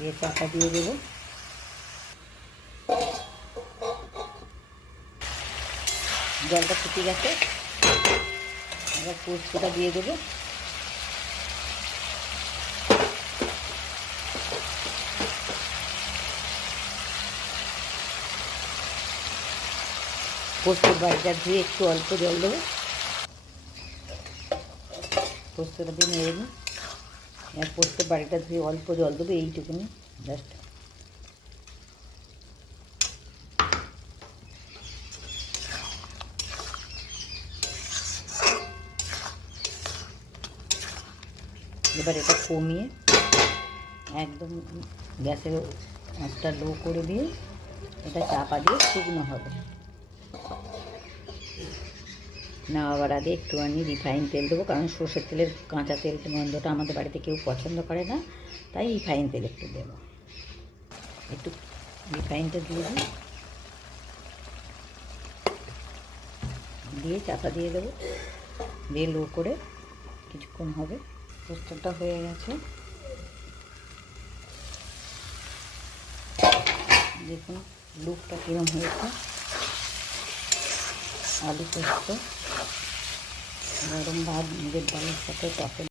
দিয়ে চাপা দিয়ে দেবো। জলটা ফুটে গেছে, এবার পোস্তটা দিয়ে দেবো। পোস্তের বাড়িটা ধুয়ে একটু অল্প জল দেবো, পোস্তটা দিয়ে নেড়ে নিই। আর পোস্তের বাড়িটা ধুয়ে অল্প জল দেবো, এইটুকুনি জাস্ট। এবার এটা কমিয়ে একদম গ্যাসের আঁচটা লো করে দিয়ে এটা চাপা দিয়ে শুকনো হবে। নামাবার আগে একটুখানি রিফাইন তেল দেবো, কারণ সর্ষের তেলের কাঁচা তেল গন্ধটা আমাদের বাড়িতে কেউ পছন্দ করে না, তাই রিফাইন তেল একটু দেবো। একটু রিফাইনটা দিয়ে দিই, দিয়ে চাপা দিয়ে দেবো, দিয়ে লো করে কিছুক্ষণ হবে। পোস্তটা হয়ে গেছে, দেখুন লুকটা কীরকম হয়েছে। আলু পোস্ত গরম ভাত, নিজের ডালের সাথে টকে